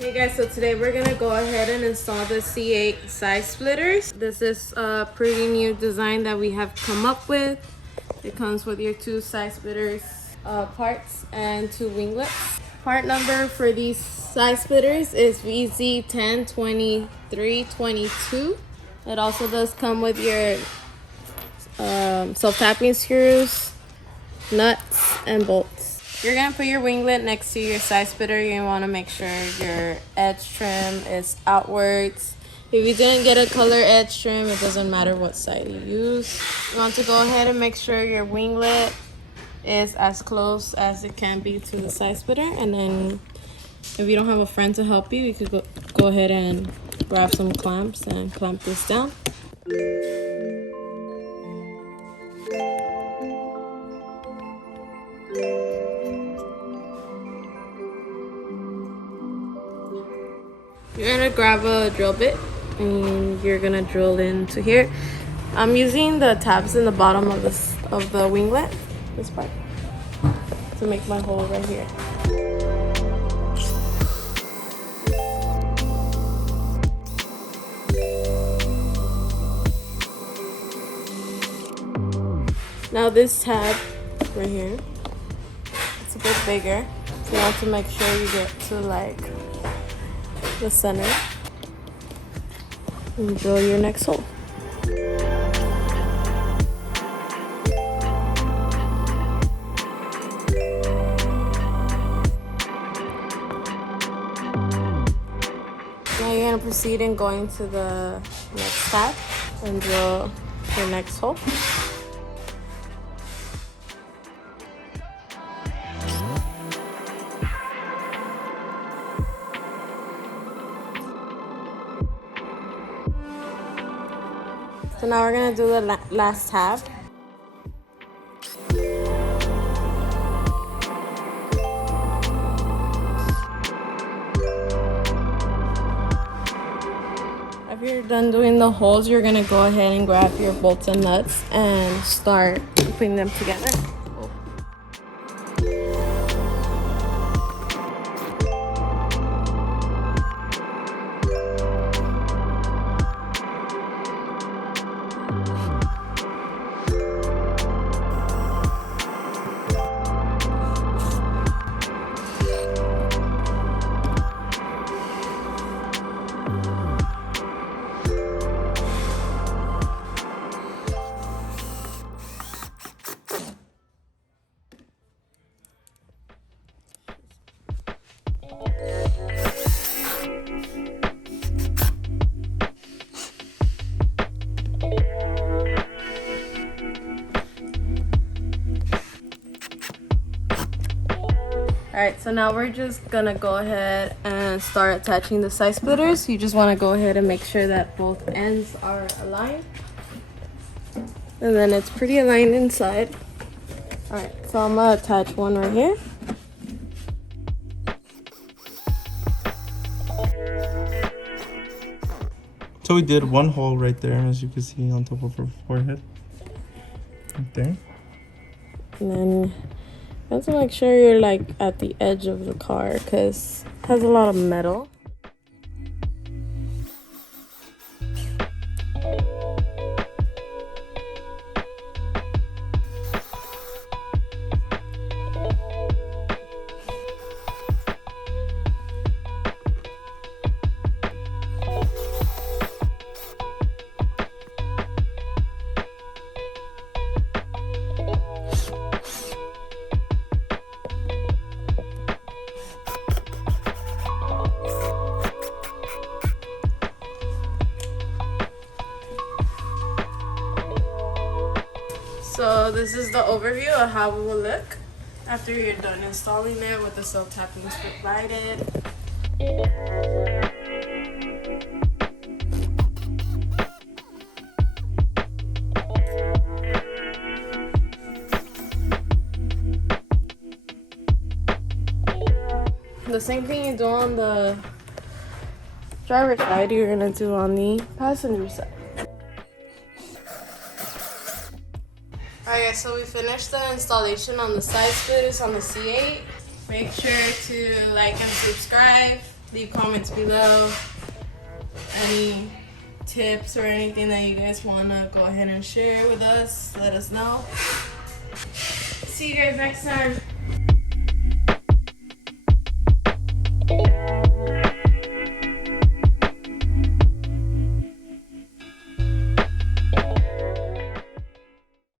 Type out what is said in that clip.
Hey guys, so today we're gonna go ahead and install the C8 side splitters. This is a pretty new design that we have come up with. It comes with your two side splitters parts and two winglets. Part number for these side splitters is vz102322. It also does come with your self-tapping screws, nuts, and bolts. You're gonna put your winglet next to your side splitter. You wanna make sure your edge trim is outwards. If you didn't get a color edge trim, it doesn't matter what side you use. You want to go ahead and make sure your winglet is as close as it can be to the side splitter. And then if you don't have a friend to help you, you could go ahead and grab some clamps and clamp this down. You're gonna grab a drill bit and you're gonna drill into here. I'm using the tabs in the bottom of the winglet, this part, to make my hole right here. Now this tab right here, it's a bit bigger, so you want to make sure you get to like the center and drill your next hole. Now you're going to proceed in going to the next tab and drill your next hole. So now we're gonna do the last tab. After you're done doing the holes, you're gonna go ahead and grab your bolts and nuts and start putting them together. Alright, so now we're just gonna go ahead and start attaching the side splitters. You just want to go ahead and make sure that both ends are aligned. And then it's pretty aligned inside. Alright, so I'm gonna attach one right here. So we did one hole right there, as you can see, on top of her forehead. Right there. And then you have to make sure you're like at the edge of the car because it has a lot of metal. So this is the overview of how it will look after you're done installing it with the self-tapping strip lighted. The same thing you do on the driver's side, you're gonna do on the passenger side. Alright, so we finished the installation on the side splitters on the C8. Make sure to like and subscribe. Leave comments below. Any tips or anything that you guys want to go ahead and share with us, let us know. See you guys next time.